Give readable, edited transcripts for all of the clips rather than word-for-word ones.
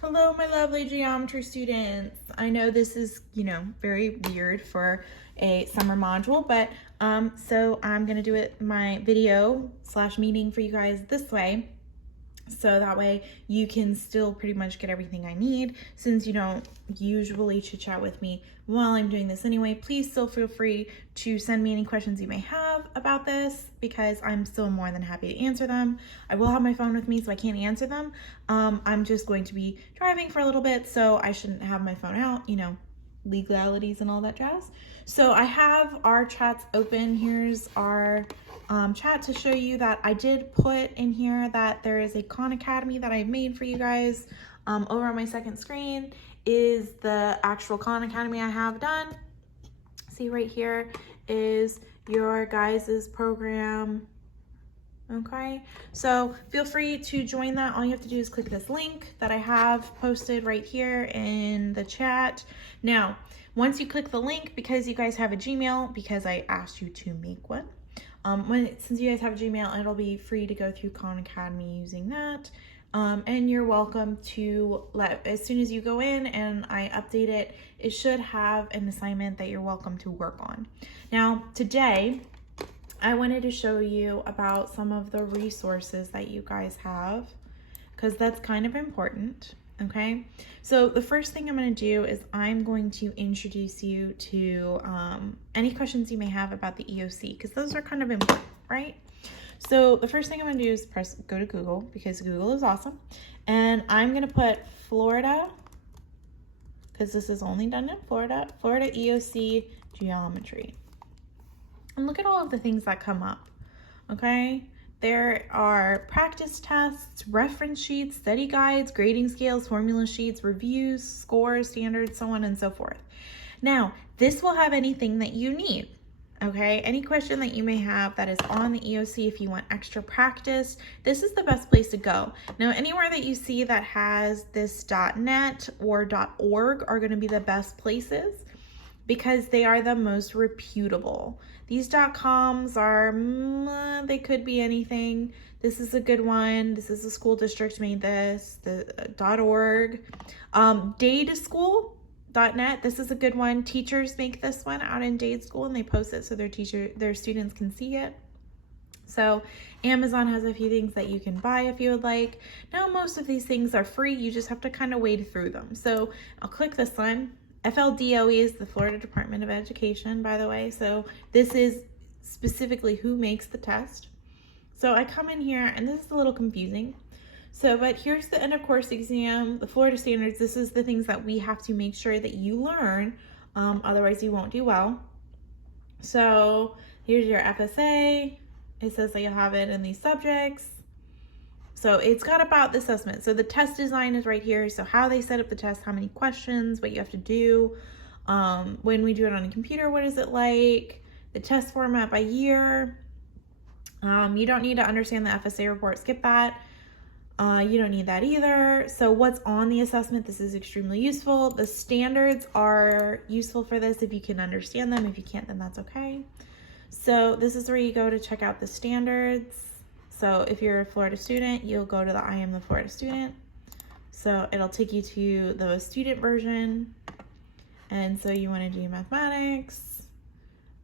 Hello, my lovely geometry students. I know this is, very weird for a summer module, but so I'm gonna do it my video / meeting for you guys this way. So that way you can still pretty much get everything I need. Since you don't usually chit chat with me while I'm doing this anyway, please still feel free to send me any questions you may have about this because I'm still more than happy to answer them. I will have my phone with me so I can't answer them. I'm just going to be driving for a little bit, so I shouldn't have my phone out, legalities and all that jazz. So I have our chats open. Here's our chat to show you that I did put in here that there is a Khan Academy that I made for you guys. Over on my second screen is the actual Khan Academy I have done. See right here is your guys's program. Okay, so feel free to join that. All you have to do is click this link that I have posted right here in the chat. Now, once you click the link, because you guys have a Gmail, because I asked you to make one, since you guys have a Gmail, it'll be free to go through Khan Academy using that. And you're welcome to as soon as you go in and I update it, it should have an assignment that you're welcome to work on. Now, today, I wanted to show you about some of the resources that you guys have because that's kind of important. Okay, so the first thing I'm going to do is I'm going to introduce you to any questions you may have about the EOC because those are kind of important, right? So the first thing I'm going to do is go to Google because Google is awesome, and I'm going to put Florida because this is only done in Florida EOC geometry. And look at all of the things that come up, okay? There are practice tests, reference sheets, study guides, grading scales, formula sheets, reviews, scores, standards, so on and so forth. Now, this will have anything that you need, okay? Any question that you may have that is on the EOC, if you want extra practice, this is the best place to go. Now, anywhere that you see that has this .net or .org are gonna be the best places because they are the most reputable. These .coms are, they could be anything. This is a good one. This is the school district made this, the .org. Dade School.net, this is a good one. Teachers make this one out in Dade School and they post it so their students can see it. So Amazon has a few things that you can buy if you would like. Now, most of these things are free. You just have to kind of wade through them. So I'll click this one. FLDOE is the Florida Department of Education, by the way. So this is specifically who makes the test. So I come in here, and this is a little confusing. So, but here's the end of course exam, the Florida standards. This is the things that we have to make sure that you learn. Otherwise you won't do well. So here's your FSA. It says that you'll have it in these subjects. So it's got about the assessment. So the test design is right here. So how they set up the test, how many questions, what you have to do. When we do it on a computer, what is it like? The test format by year. You don't need to understand the FSA report. Skip that. You don't need that either. So what's on the assessment? This is extremely useful. The standards are useful for this if you can understand them. If you can't, then that's okay. So this is where you go to check out the standards. So if you're a Florida student, you'll go to the I am the Florida student. So it'll take you to the student version. And so you want to do mathematics.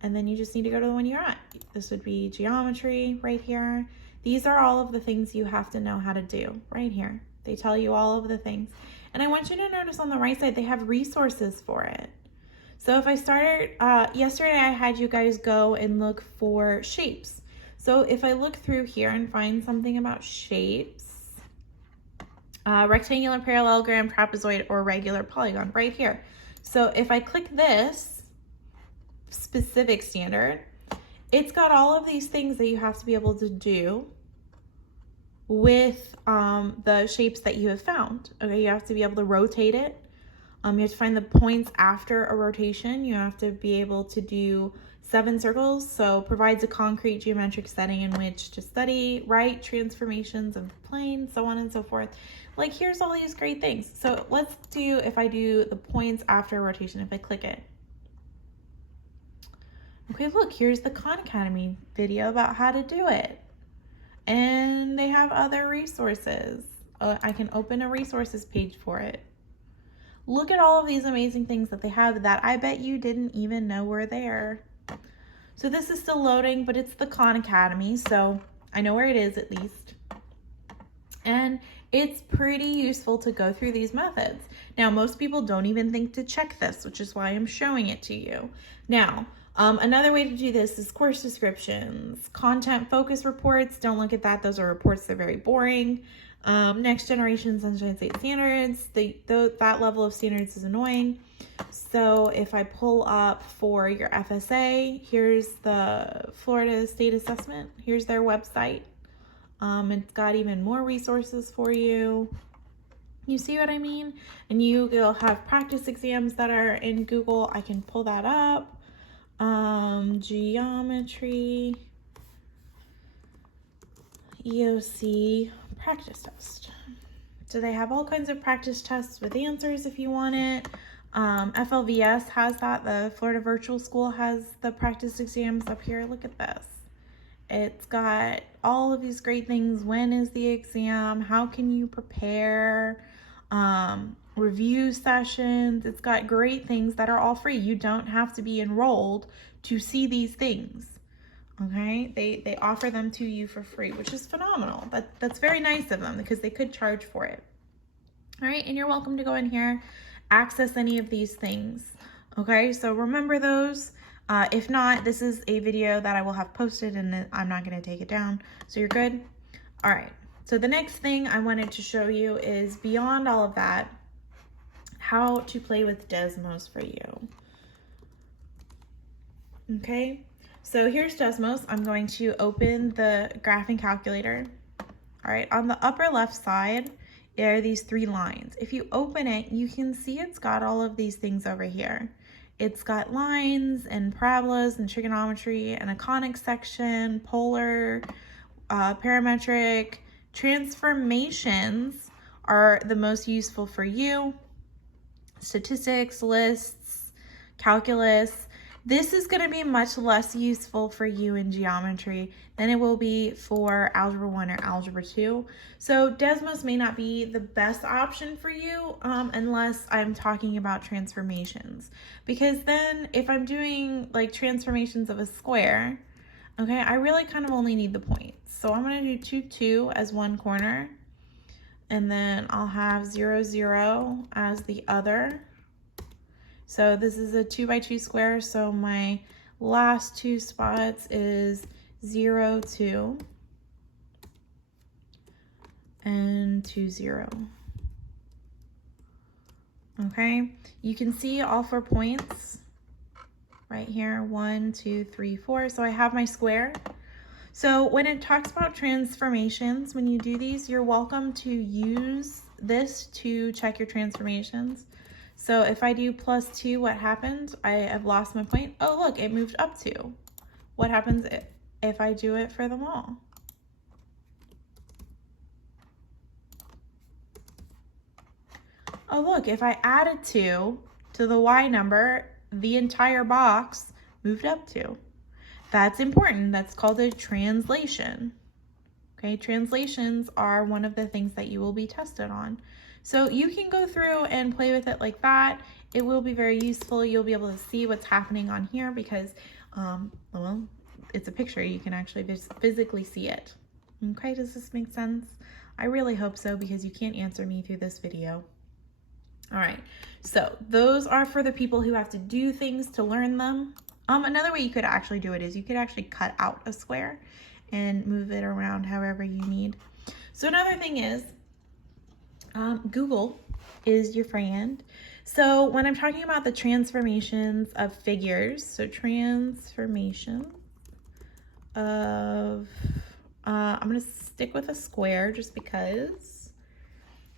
And then you just need to go to the one you're at. This would be geometry right here. These are all of the things you have to know how to do right here. They tell you all of the things. And I want you to notice on the right side, they have resources for it. So if I started, yesterday I had you guys go and look for shapes. So if I look through here and find something about shapes, rectangular, parallelogram, trapezoid, or regular polygon right here. So if I click this specific standard, it's got all of these things that you have to be able to do with the shapes that you have found. Okay, you have to be able to rotate it. You have to find the points after a rotation. You have to be able to do 7 circles, so provides a concrete geometric setting in which to study, right transformations of the plane, so on and so forth. Like, here's all these great things. So let's do, if I do the points after rotation, if I click it. Okay, look, here's the Khan Academy video about how to do it. And they have other resources. I can open a resources page for it. Look at all of these amazing things that they have that I bet you didn't even know were there. So this is still loading, but it's the Khan Academy, so I know where it is at least. And it's pretty useful to go through these methods. Now, most people don't even think to check this, which is why I'm showing it to you. Now, another way to do this is course descriptions, content focus reports. Don't look at that. Those are reports that are very boring. Next generation Sunshine State standards. That level of standards is annoying. So if I pull up for your FSA, here's the Florida State Assessment. Here's their website. It's got even more resources for you. You see what I mean? And you'll have practice exams that are in Google. I can pull that up. Geometry, EOC, practice test. So they have all kinds of practice tests with answers if you want it. FLVS has that. The Florida Virtual School has the practice exams up here. Look at this. It's got all of these great things. When is the exam? How can you prepare? Review sessions. It's got great things that are all free. You don't have to be enrolled to see these things. Okay, they offer them to you for free, which is phenomenal. That's very nice of them because they could charge for it. All right, and you're welcome to go in here, access any of these things. Okay, so remember those. If not, this is a video that I will have posted and I'm not going to take it down. So you're good? All right. So the next thing I wanted to show you is beyond all of that, how to play with Desmos for you. Okay. So here's Desmos. I'm going to open the graphing calculator. All right. On the upper left side, there are these 3 lines. If you open it, you can see it's got all of these things over here. It's got lines and parabolas and trigonometry and a conic section, polar, parametric. Transformations are the most useful for you. Statistics, lists, calculus. This is going to be much less useful for you in geometry than it will be for Algebra 1 or Algebra 2. So Desmos may not be the best option for you unless I'm talking about transformations. Because then if I'm doing like transformations of a square, okay, I really kind of only need the points. So I'm going to do 2, 2 as one corner. And then I'll have 0, 0 as the other. So this is a 2 by 2 square. So my last 2 spots is 0, 2 and 2, 0. Okay, you can see all 4 points right here. 1, 2, 3, 4. So I have my square. So when it talks about transformations, when you do these, you're welcome to use this to check your transformations. So if I do +2, what happens? I have lost my point. Oh, look, it moved up 2. What happens if I do it for them all? Oh, look, if I added 2 to the Y number, the entire box moved up 2. That's important. That's called a translation. Okay, translations are one of the things that you will be tested on. So you can go through and play with it like that. It will be very useful. You'll be able to see what's happening on here because, well, it's a picture. You can actually physically see it. Okay, does this make sense? I really hope so because you can't answer me through this video. All right, so those are for the people who have to do things to learn them. Another way you could actually do it is you could actually cut out a square and move it around however you need. So another thing is Google is your friend. So when I'm talking about the transformations of figures, so transformation of, I'm going to stick with a square just because.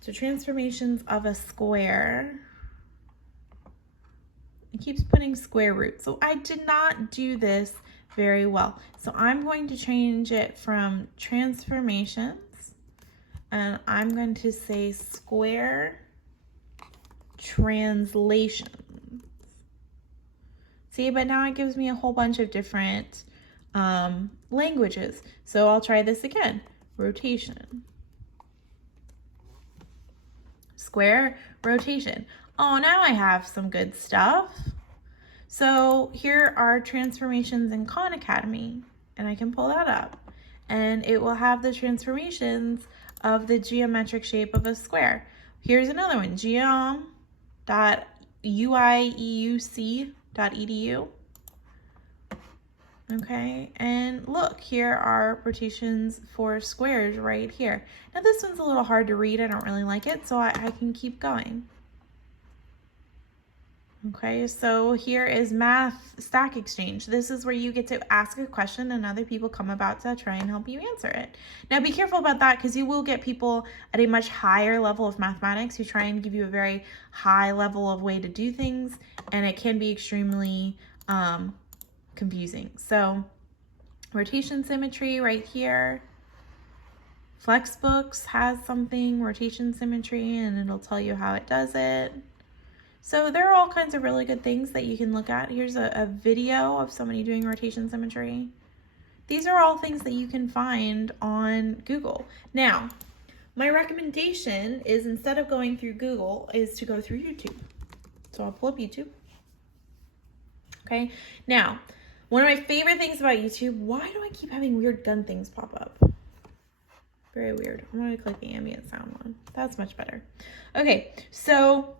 So transformations of a square. It keeps putting square root. So I did not do this very well. So I'm going to change it from transformations and I'm going to say square translations. See, but now it gives me a whole bunch of different languages. So I'll try this again. Rotation. square, rotation. Oh, now I have some good stuff. So here are transformations in Khan Academy, and I can pull that up, and it will have the transformations of the geometric shape of a square. Here's another one, geom.uieuc.edu. Okay, and look, here are rotations for squares right here. Now this one's a little hard to read. I don't really like it, so I can keep going. Okay, so here is math stack exchange. This is where you get to ask a question and other people come about to try and help you answer it. Now be careful about that, because you will get people at a much higher level of mathematics who try and give you a very high level of way to do things, and it can be extremely confusing. So rotation symmetry right here. Flexbooks has something, rotation symmetry, and it'll tell you how it does it. So there are all kinds of really good things that you can look at. Here's a video of somebody doing rotation symmetry. These are all things that you can find on Google. Now, my recommendation is, instead of going through Google, is to go through YouTube. So I'll pull up YouTube. Okay, now, one of my favorite things about YouTube, why do I keep having weird gun things pop up? Very weird. I'm going to click the ambient sound one. That's much better. Okay, so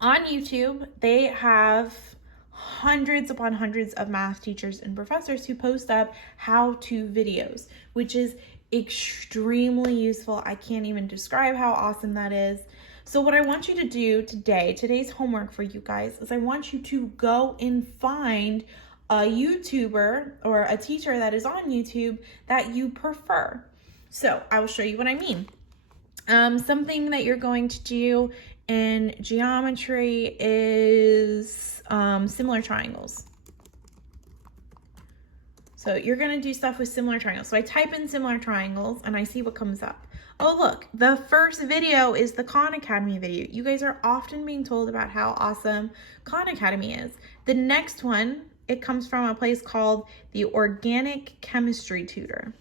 on YouTube, they have hundreds upon hundreds of math teachers and professors who post up how-to videos, which is extremely useful. I can't even describe how awesome that is. So what I want you to do today, today's homework for you guys, is I want you to go and find a YouTuber or a teacher that is on YouTube that you prefer. So I will show you what I mean. Something that you're going to do in geometry is similar triangles. So you're going to do stuff with similar triangles. So I type in similar triangles and I see what comes up. Oh, look, the first video is the Khan Academy video. You guys are often being told about how awesome Khan Academy is. The next one, it comes from a place called the Organic Chemistry Tutor.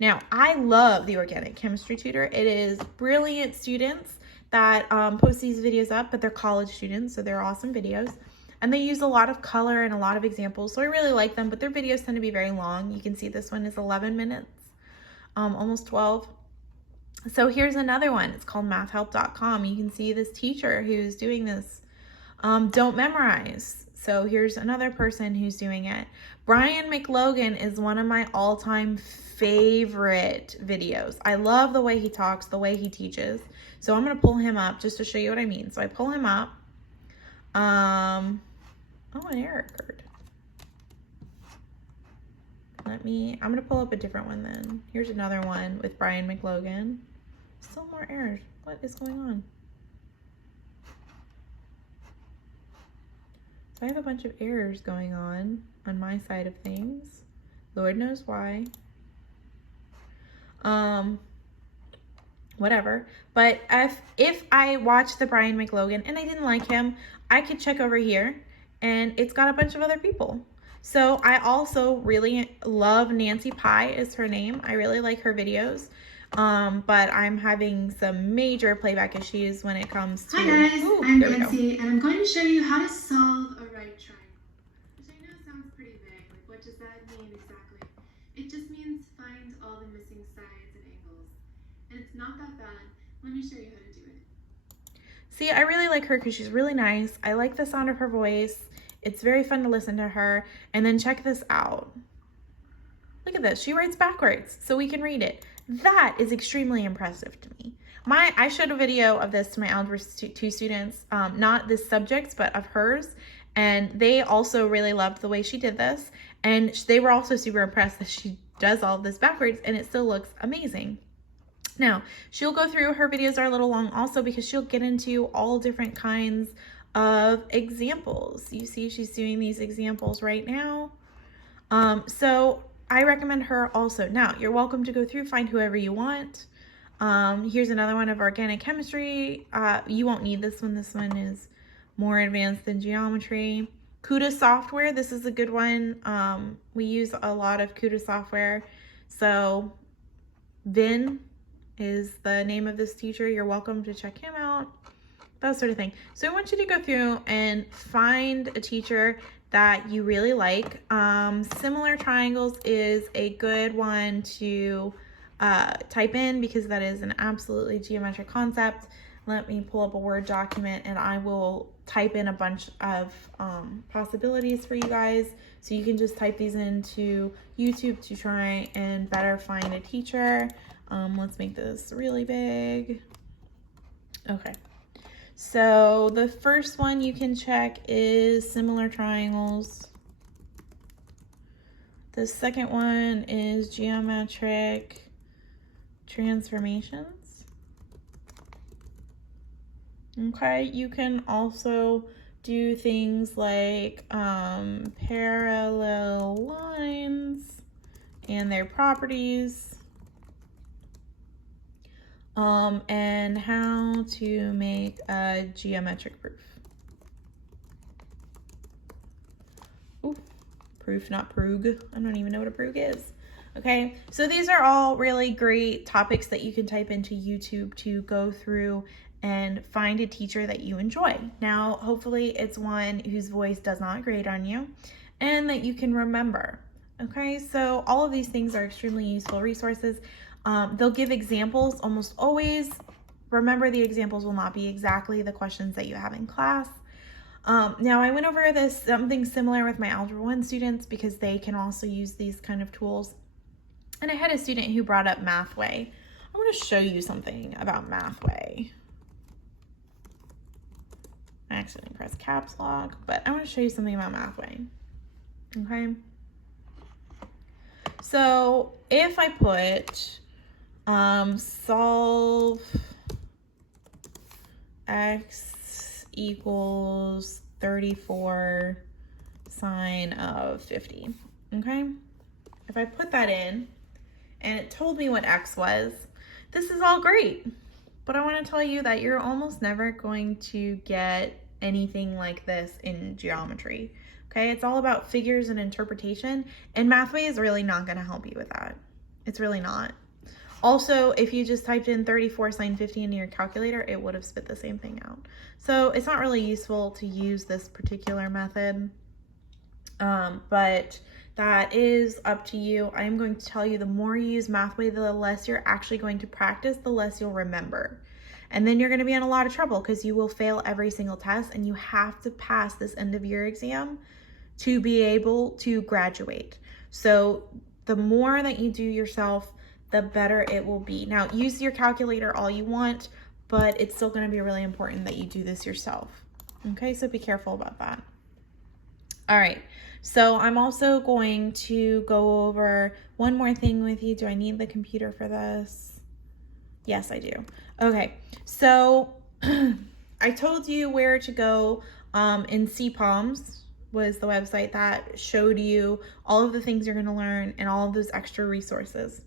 Now, I love the Organic Chemistry Tutor. It is brilliant students that post these videos up, but they're college students, so they're awesome videos. And they use a lot of color and a lot of examples, so I really like them, but their videos tend to be very long. You can see this one is 11 minutes, almost 12. So here's another one. It's called mathhelp.com. You can see this teacher who's doing this. Don't memorize. So here's another person who's doing it. Brian McLogan is one of my all-time favorite videos. I love the way he talks, the way he teaches. So I'm going to pull him up just to show you what I mean. So I pull him up. Oh, an error occurred. I'm going to pull up a different one then. Here's another one with Brian McLogan. Still more errors. What is going on? So I have a bunch of errors going on my side of things. Lord knows why. Whatever. But if I watch the Brian McLogan and I didn't like him, I could check over here and it's got a bunch of other people. So I also really love Nancy Pye is her name. I really like her videos. But I'm having some major playback issues when it comes to... Hi guys, I'm Nancy, and I'm going to show you how to solve a right triangle. Which I know sounds pretty vague, like what does that mean exactly? It just means find all the missing sides and angles. And it's not that bad. Let me show you how to do it. See, I really like her because she's really nice. I like the sound of her voice. It's very fun to listen to her. And then check this out. Look at this, she writes backwards so we can read it. That is extremely impressive to me. I showed a video of this to my Algebra 2 students, not this subject, but of hers, and they also really loved the way she did this, and they were also super impressed that she does all of this backwards, and it still looks amazing. Now, she'll go through, her videos are a little long also because she'll get into all different kinds of examples. You see she's doing these examples right now. So I recommend her also. Now, you're welcome to go through, find whoever you want. Here's another one of organic chemistry. You won't need this one. This one is more advanced than geometry. CUDA software, this is a good one. We use a lot of CUDA software. So Vin, is the name of this teacher. You're welcome to check him out, that sort of thing. So I want you to go through and find a teacher that you really like. Similar triangles is a good one to type in because that is an absolutely geometric concept. Let me pull up a Word document and I will type in a bunch of possibilities for you guys. So you can just type these into YouTube to try and better find a teacher. Let's make this really big. Okay. So the first one you can check is similar triangles. The second one is geometric transformations. Okay, you can also do things like parallel lines and their properties. And how to make a geometric proof. Ooh, proof, not prug. I don't even know what a prug is. Okay, so these are all really great topics that you can type into YouTube to go through and find a teacher that you enjoy. Now, hopefully it's one whose voice does not grate on you and that you can remember. Okay, so all of these things are extremely useful resources. They'll give examples almost always. Remember, the examples will not be exactly the questions that you have in class. Now, I went over this something similar with my Algebra 1 students because they can also use these kind of tools. And I had a student who brought up Mathway. I want to show you something about Mathway. I accidentally pressed caps lock, but I want to show you something about Mathway. Okay. So if I put solve x equals 34 sine of 50, okay? If I put that in and it told me what x was, this is all great. But I want to tell you that you're almost never going to get anything like this in geometry, okay? It's all about figures and interpretation, and Mathway is really not going to help you with that. It's really not. Also, if you just typed in 34 sine 50 into your calculator, it would have spit the same thing out. So it's not really useful to use this particular method, but that is up to you. I am going to tell you the more you use Mathway, the less you're actually going to practice, the less you'll remember. And then you're going to be in a lot of trouble because you will fail every single test and you have to pass this end of year exam to be able to graduate. So the more that you do yourself, the better it will be. Now, use your calculator all you want, but it's still going to be really important that you do this yourself. Okay, so be careful about that. All right, so I'm also going to go over one more thing with you. Do I need the computer for this? Yes, I do. Okay, so I told you where to go in CPOMS was the website that showed you all of the things you're going to learn and all of those extra resources.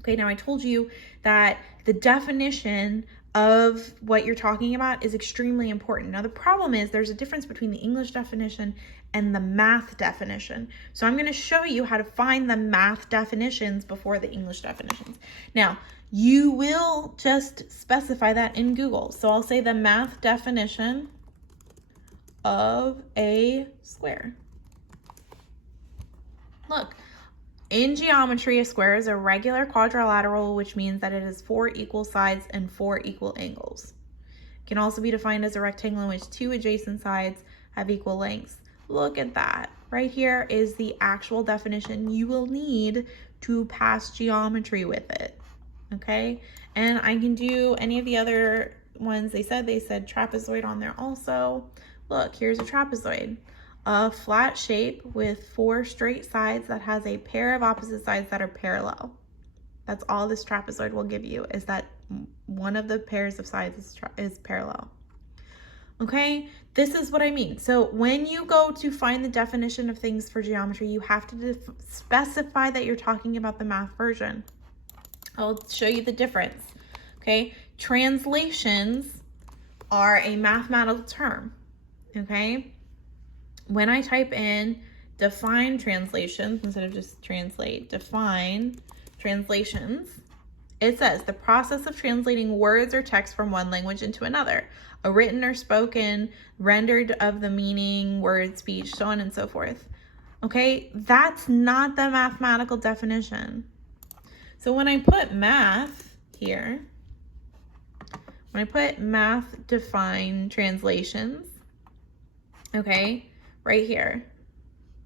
Okay, now I told you that the definition of what you're talking about is extremely important. Now the problem is there's a difference between the English definition and the math definition. So I'm going to show you how to find the math definitions before the English definitions. Now, you will just specify that in Google. So I'll say the math definition of a square. Look. In geometry, a square is a regular quadrilateral, which means that it has 4 equal sides and 4 equal angles. It can also be defined as a rectangle in which 2 adjacent sides have equal lengths. Look at that. Right here is the actual definition you will need to pass geometry with it. Okay? And I can do any of the other ones they said trapezoid on there also. Look, here's a trapezoid. A flat shape with 4 straight sides that has a pair of opposite sides that are parallel. That's all this trapezoid will give you, is that one of the pairs of sides is parallel. Okay, this is what I mean. So when you go to find the definition of things for geometry, you have to specify that you're talking about the math version. I'll show you the difference. Okay, translations are a mathematical term. Okay. When I type in define translations, instead of just translate, define translations It says the process of translating words or text from one language into another, a written or spoken, rendered of the meaning, word, speech, so on and so forth. Okay, that's not the mathematical definition. So when I put math here, when I put math define translations, okay, right here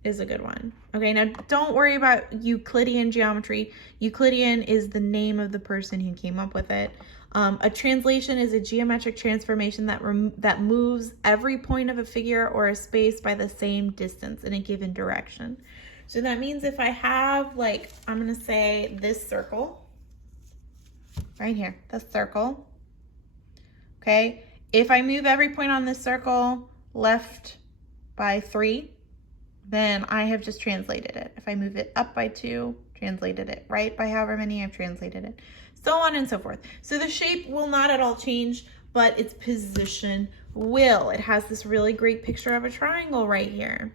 is a good one. Okay, now don't worry about Euclidean geometry. Euclidean is the name of the person who came up with it. A translation is a geometric transformation that moves every point of a figure or a space by the same distance in a given direction. So that means if I have, like, I'm gonna say this circle, right here, the circle, okay? If I move every point on this circle left by 3, then I have just translated it. If I move it up by 2, translated it. Right by however many, I've translated it. So on and so forth. So the shape will not at all change, but its position will. It has this really great picture of a triangle right here.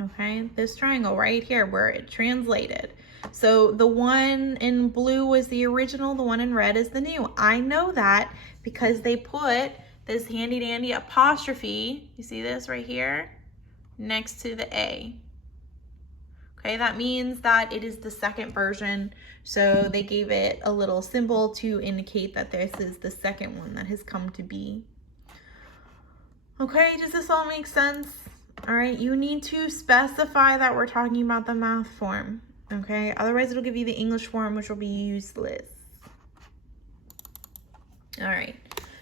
Okay, this triangle right here where it translated. So the one in blue was the original, the one in red is the new. I know that because they put this handy dandy apostrophe, you see this right here, next to the A. Okay, that means that it is the second version. So they gave it a little symbol to indicate that this is the second one that has come to be. Okay, does this all make sense? All right, you need to specify that we're talking about the math form. Okay, otherwise it'll give you the English form, which will be useless. All right,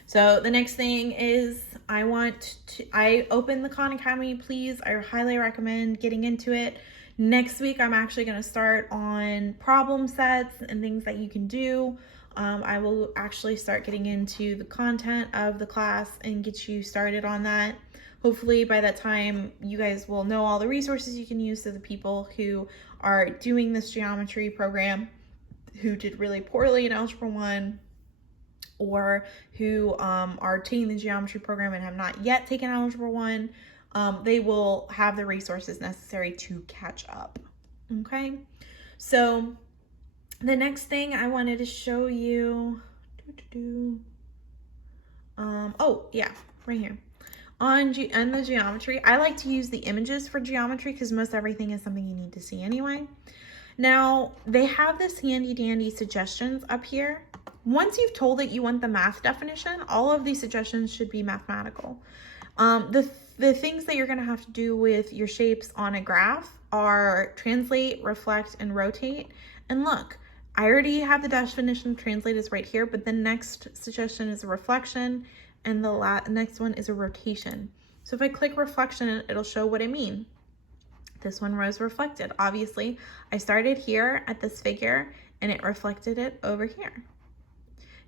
so the next thing is I opened the Khan Academy, please. I highly recommend getting into it. Next week, I'm actually going to start on problem sets and things that you can do. I will actually start getting into the content of the class and get you started on that. Hopefully by that time, you guys will know all the resources you can use. So the people who are doing this geometry program, who did really poorly in Algebra 1, or who are taking the geometry program and have not yet taken Algebra 1, they will have the resources necessary to catch up. Okay, so the next thing I wanted to show you, oh yeah, right here. On the geometry, I like to use the images for geometry because most everything is something you need to see anyway. Now, they have this handy dandy suggestions up here. Once you've told it you want the math definition, all of these suggestions should be mathematical. The things that you're going to have to do with your shapes on a graph are translate, reflect, and rotate. And look, I already have the definition of translate is right here, but the next suggestion is a reflection, and the next one is a rotation. So if I click reflection, it'll show what I mean. This one was reflected. Obviously, I started here at this figure, and it reflected it over here.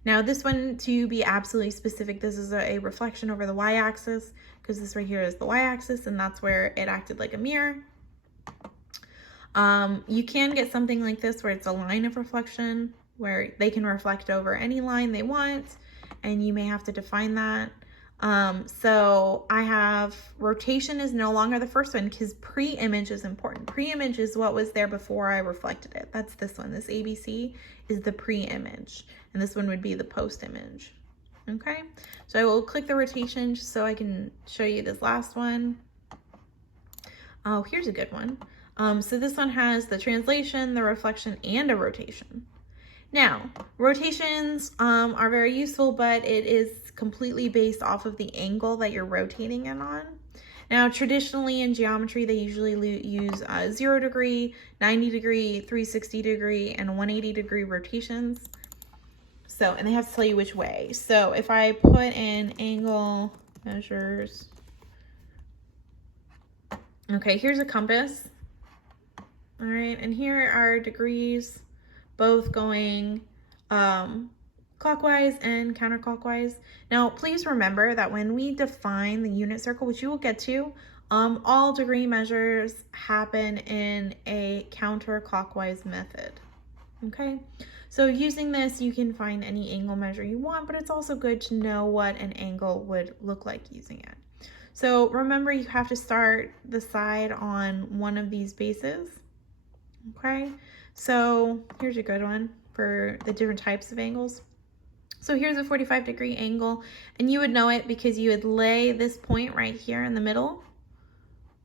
Now this one, to be absolutely specific, this is a reflection over the y-axis, because this right here is the y-axis, and that's where it acted like a mirror. You can get something like this where it's a line of reflection, where they can reflect over any line they want, and you may have to define that. So I have rotation is no longer the first one because pre-image is important. Pre-image is what was there before I reflected it. That's this one. This ABC is the pre-image, and this one would be the post-image. Okay, so I will click the rotation just so I can show you this last one. Oh, here's a good one. So this one has the translation, the reflection, and a rotation. Now, rotations are very useful, but it is completely based off of the angle that you're rotating it on. Now, traditionally in geometry, they usually use 0 degree, 90 degree, 360 degree, and 180 degree rotations. So, and they have to tell you which way. So if I put in angle measures, okay, here's a compass. All right, and here are degrees, both going clockwise and counterclockwise. Now, please remember that when we define the unit circle, which you will get to, all degree measures happen in a counterclockwise method. Okay, so using this, you can find any angle measure you want, but it's also good to know what an angle would look like using it. So remember, you have to start the side on one of these bases. Okay, so here's a good one. for the different types of angles. So here's a 45-degree angle, and you would know it because you would lay this point right here in the middle.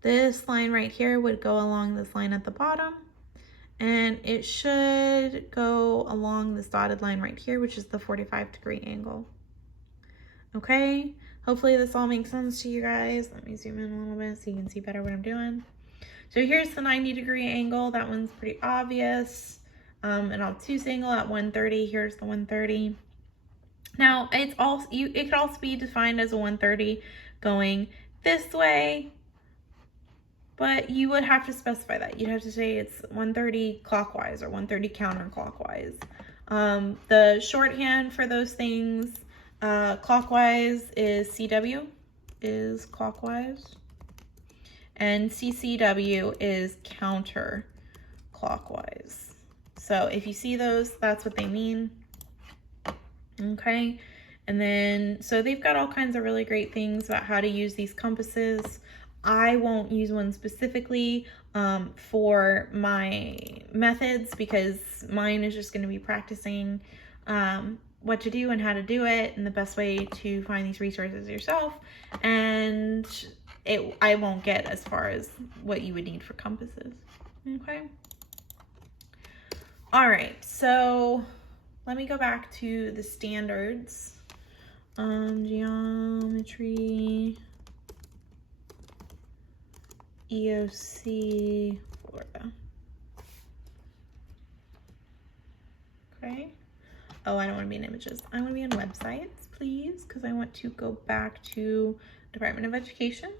This line right here would go along this line at the bottom, and it should go along this dotted line right here, which is the 45-degree angle. Okay, hopefully this all makes sense to you guys. Let me zoom in a little bit so you can see better what I'm doing. So here's the 90-degree angle. That one's pretty obvious. An obtuse angle at 130. Here's the 130. Now, it could also be defined as a 130 going this way, but you would have to specify that. You'd have to say it's 130 clockwise or 130 counterclockwise. The shorthand for those things, clockwise is CW, is clockwise, and CCW is counterclockwise. So if you see those, that's what they mean. Okay, and then so they've got all kinds of really great things about how to use these compasses. I won't use one specifically for my methods because mine is just going to be practicing what to do and how to do it and the best way to find these resources yourself. And I won't get as far as what you would need for compasses. Okay. All right, so let me go back to the standards. Geometry, EOC, Florida. Okay. Oh, I don't want to be in images. I want to be in websites, please, because I want to go back to Department of Education.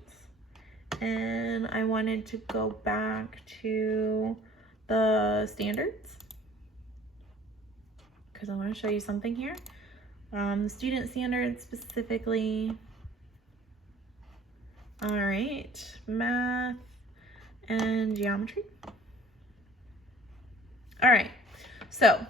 And I wanted to go back to the standards, because I want to show you something here. The student standards specifically. All right, math and geometry. All right, so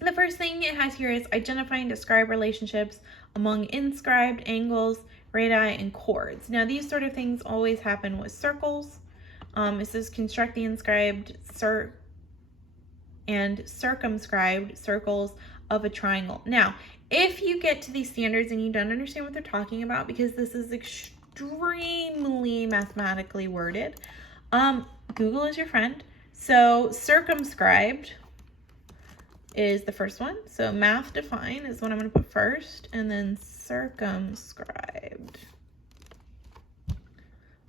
the first thing it has here is identify and describe relationships among inscribed angles, radii, and chords. Now, these sort of things always happen with circles. It says construct the inscribed and circumscribed circles of a triangle. Now, if you get to these standards and you don't understand what they're talking about, because this is extremely mathematically worded, Google is your friend. So circumscribed is the first one. So math define is what I'm going to put first, and then circumscribed.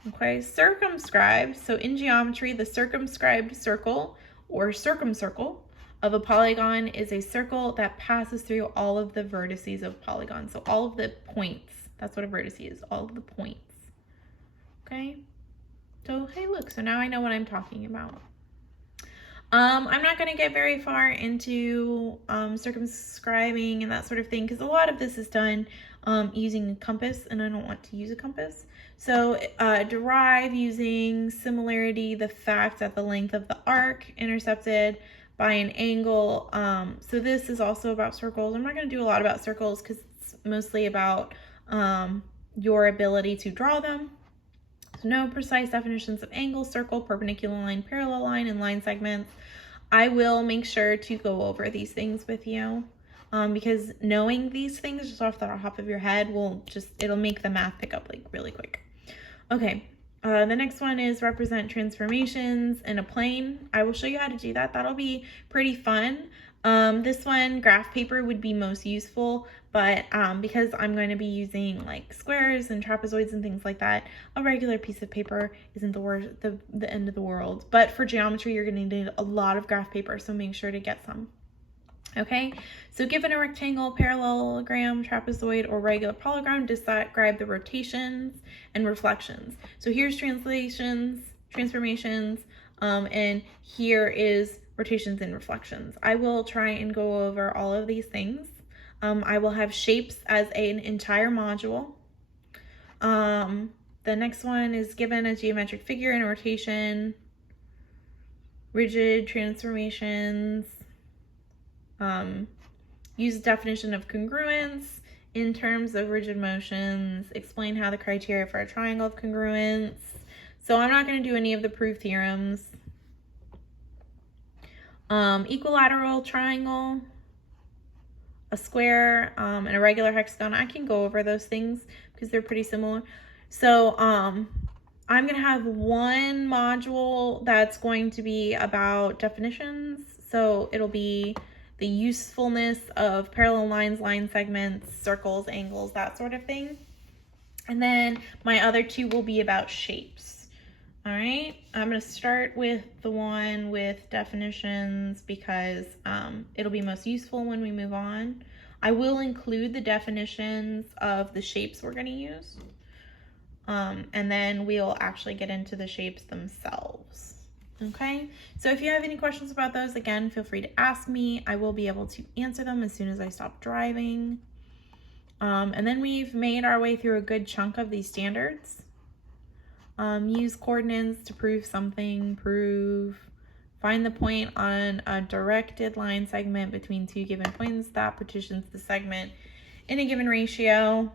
Okay, circumscribed. So in geometry, the circumscribed circle or circumcircle of a polygon is a circle that passes through all of the vertices of polygon. So all of the points, that's what a vertex is, all of the points. Okay, so hey, look, so now I know what I'm talking about. I'm not going to get very far into circumscribing and that sort of thing, because a lot of this is done using a compass, and I don't want to use a compass. So derive using similarity the fact that the length of the arc intercepted by an angle. So this is also about circles. I'm not going to do a lot about circles because it's mostly about your ability to draw them. So no precise definitions of angle, circle, perpendicular line, parallel line, and line segments. I will make sure to go over these things with you because knowing these things just off the top of your head it'll make the math pick up like really quick. Okay, the next one is represent transformations in a plane. I will show you how to do that. That'll be pretty fun. This one, graph paper would be most useful, but because I'm going to be using like squares and trapezoids and things like that, a regular piece of paper isn't the end of the world. But for geometry, you're going to need a lot of graph paper, so make sure to get some. Okay, so given a rectangle, parallelogram, trapezoid, or regular polygon, describe the rotations and reflections. So here's transformations, and here is rotations and reflections. I will try and go over all of these things. I will have shapes as an entire module. The next one is given a geometric figure in a rotation, rigid transformations, use the definition of congruence in terms of rigid motions, explain how the criteria for a triangle of congruence. So I'm not going to do any of the proof theorems. Equilateral triangle, a square, and a regular hexagon. I can go over those things because they're pretty similar. So I'm going to have one module that's going to be about definitions. So it'll be the usefulness of parallel lines, line segments, circles, angles, that sort of thing. And then my other two will be about shapes. All right, I'm going to start with the one with definitions because it'll be most useful when we move on. I will include the definitions of the shapes we're going to use. And then we'll actually get into the shapes themselves. Okay, so if you have any questions about those, again, feel free to ask me. I will be able to answer them as soon as I stop driving. And then we've made our way through a good chunk of these standards. Use coordinates to prove something, find the point on a directed line segment between two given points that partitions the segment in a given ratio.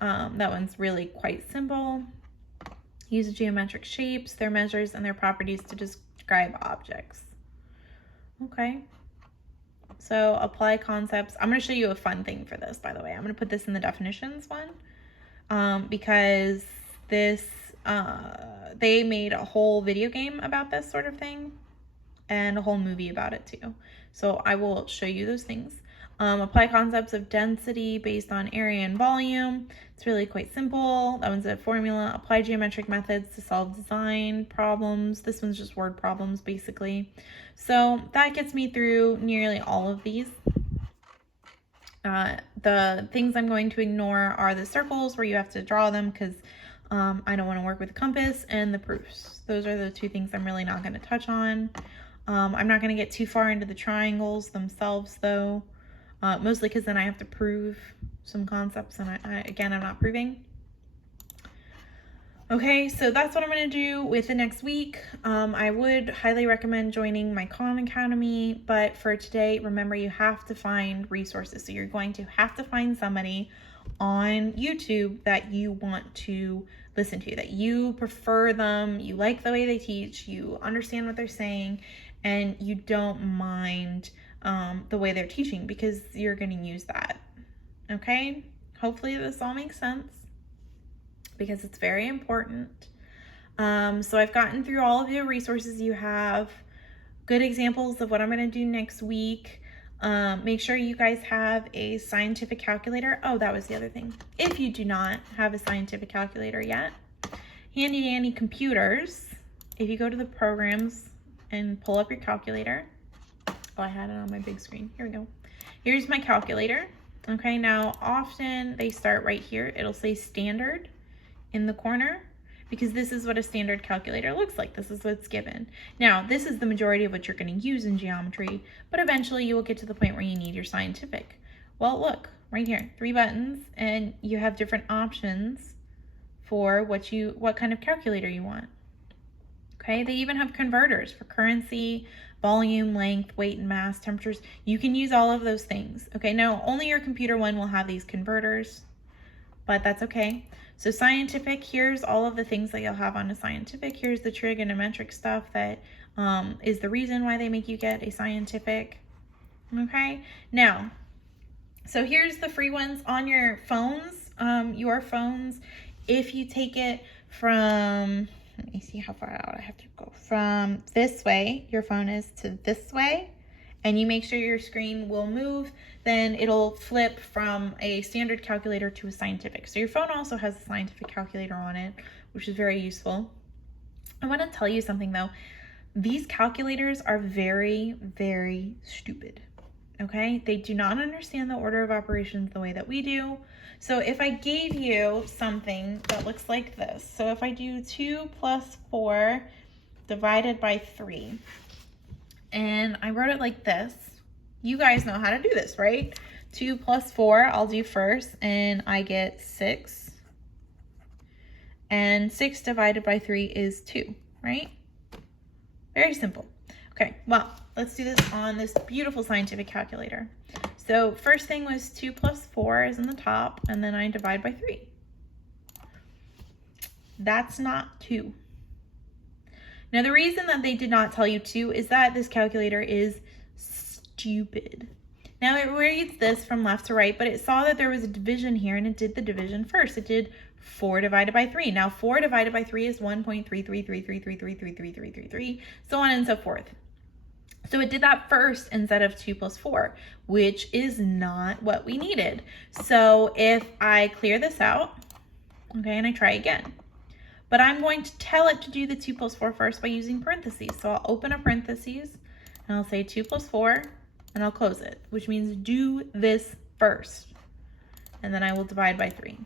That one's really quite simple. Use geometric shapes, their measures, and their properties to describe objects. Okay. So apply concepts. I'm going to show you a fun thing for this, by the way. I'm going to put this in the definitions one because this, they made a whole video game about this sort of thing and a whole movie about it too. So I will show you those things. Apply concepts of density based on area and volume. It's really quite simple. That one's a formula. Apply geometric methods to solve design problems. This one's just word problems, basically. So that gets me through nearly all of these. The things I'm going to ignore are the circles where you have to draw them because I don't want to work with a compass, and the proofs. Those are the two things I'm really not going to touch on. I'm not going to get too far into the triangles themselves though. Mostly because then I have to prove some concepts, and again, I'm not proving. Okay, so that's what I'm going to do with the next week. I would highly recommend joining my Khan Academy, but for today, remember you have to find resources. So you're going to have to find somebody on YouTube that you want to listen to, that you prefer them, you like the way they teach, you understand what they're saying, and you don't mind the way they're teaching because you're going to use that. Okay, hopefully this all makes sense because it's very important. So I've gotten through all of your resources. You have good examples of what I'm going to do next week. Make sure you guys have a scientific calculator. Oh, that was the other thing. If you do not have a scientific calculator yet, handy dandy computers. If you go to the programs and pull up your calculator. Oh, I had it on my big screen. Here we go. Here's my calculator. Okay, now often they start right here. It'll say standard in the corner because this is what a standard calculator looks like. This is what's given. Now, this is the majority of what you're going to use in geometry, but eventually you will get to the point where you need your scientific. Well, look, right here, 3 buttons, and you have different options for what kind of calculator you want. Okay, they even have converters for currency, volume, length, weight, and mass, temperatures. You can use all of those things. Okay, now only your computer one will have these converters, but that's okay. So scientific, here's all of the things that you'll have on a scientific. Here's the trigonometric stuff that is the reason why they make you get a scientific. Okay, now, so here's the free ones on your phones. Your phones, if you take it from, let me see how far out I have to go. From this way, your phone is to this way, and you make sure your screen will move, then it'll flip from a standard calculator to a scientific. So your phone also has a scientific calculator on it, which is very useful. I want to tell you something though. These calculators are very, very stupid. Okay? They do not understand the order of operations the way that we do. So if I gave you something that looks like this, so if I do 2 plus 4 divided by 3, and I wrote it like this, you guys know how to do this, right? 2 plus 4, I'll do first, and I get 6. And 6 divided by 3 is 2, right? Very simple. Okay, well, let's do this on this beautiful scientific calculator. So first thing was 2 plus 4 is in the top, and then I divide by 3. That's not 2. Now, the reason that they did not tell you to is that this calculator is stupid. Now, it reads this from left to right, but it saw that there was a division here, and it did the division first. It did 4 divided by 3. Now, 4 divided by 3 is 1.333333333333, so on and so forth. So it did that first instead of 2 plus 4, which is not what we needed. So if I clear this out, okay, and I try again, but I'm going to tell it to do the 2 plus 4 first by using parentheses. So I'll open a parentheses and I'll say 2 plus 4 and I'll close it, which means do this first. And then I will divide by 3.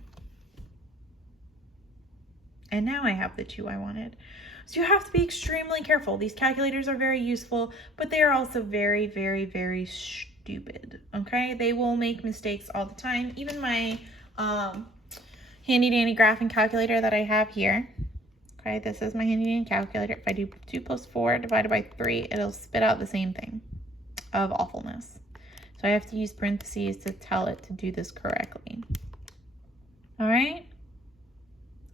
And now I have the 2 I wanted. So you have to be extremely careful. These calculators are very useful, but they are also very, very, very stupid, okay? They will make mistakes all the time. Even my handy dandy graphing calculator that I have here, okay? This is my handy dandy calculator. If I do 2 plus 4 divided by 3, it'll spit out the same thing of awfulness. So I have to use parentheses to tell it to do this correctly. All right?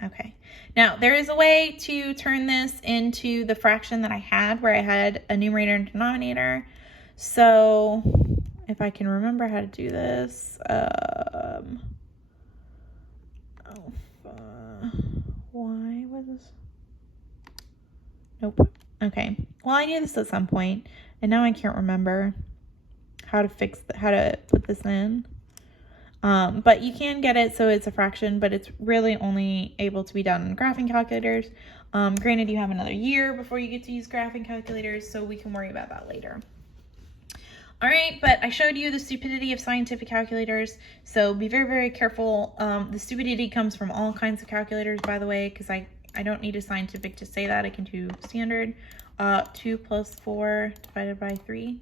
Okay, now there is a way to turn this into the fraction that I had where I had a numerator and denominator. So if I can remember how to do this, why was this? Nope. Okay, well, I knew this at some point and now I can't remember how to put this in. But you can get it so it's a fraction, but it's really only able to be done in graphing calculators. Granted, you have another year before you get to use graphing calculators, so we can worry about that later. All right, but I showed you the stupidity of scientific calculators, so be very, very careful. The stupidity comes from all kinds of calculators, by the way, because I don't need a scientific to say that. I can do standard. 2 plus 4 divided by 3.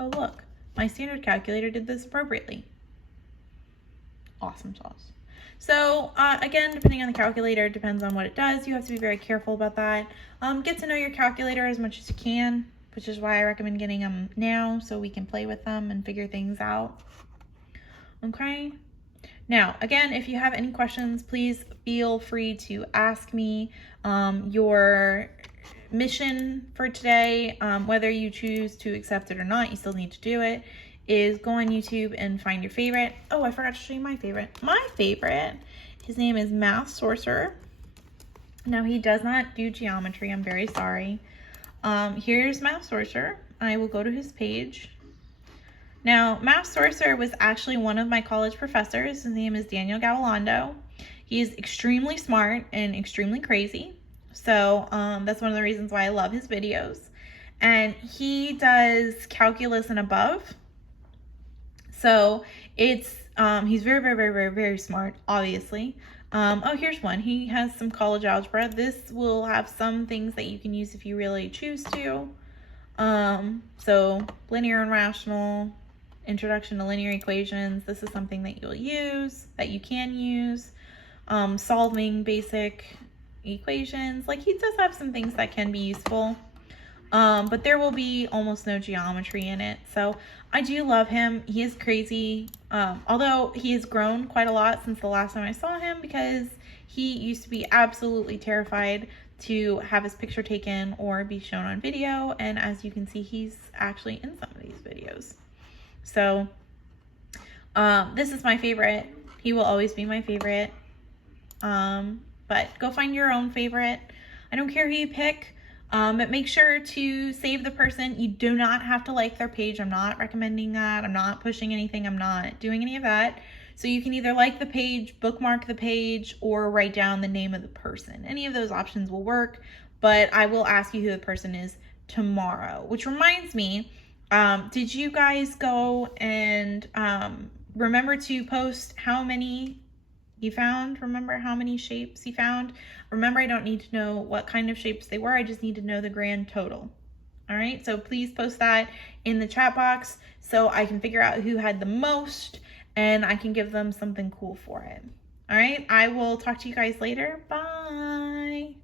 Oh, look, my standard calculator did this appropriately. Awesome sauce. So again, depending on the calculator, depends on what it does. You have to be very careful about that. Get to know your calculator as much as you can, which is why I recommend getting them now so we can play with them and figure things out. Okay. Now, again, if you have any questions, please feel free to ask me. Your mission for today, whether you choose to accept it or not, you still need to do it, is go on YouTube and find your favorite. Oh, I forgot to show you my favorite. My favorite, his name is Math Sorcerer. Now, he does not do geometry. I'm very sorry. Here's Math Sorcerer. I will go to his page. Now, Math Sorcerer was actually one of my college professors. His name is Daniel Gavilando. He is extremely smart and extremely crazy. So that's one of the reasons why I love his videos. And he does calculus and above. So it's, he's very, very, very, very, very smart, obviously. Oh, here's one. He has some college algebra. This will have some things that you can use if you really choose to. So linear and rational, introduction to linear equations. This is something that you'll use, that you can use. Solving basic equations. Like, he does have some things that can be useful. But there will be almost no geometry in it. So I do love him. He is crazy. Although he has grown quite a lot since the last time I saw him, because he used to be absolutely terrified to have his picture taken or be shown on video. And as you can see, he's actually in some of these videos. So this is my favorite. He will always be my favorite. But go find your own favorite. I don't care who you pick. But make sure to save the person. You do not have to like their page. I'm not recommending that. I'm not pushing anything. I'm not doing any of that. So you can either like the page, bookmark the page, or write down the name of the person. Any of those options will work, but I will ask you who the person is tomorrow. Which reminds me, did you guys go and remember to post how many you found? Remember how many shapes you found? Remember, I don't need to know what kind of shapes they were. I just need to know the grand total. All right, so please post that in the chat box so I can figure out who had the most and I can give them something cool for it. All right, I will talk to you guys later. Bye.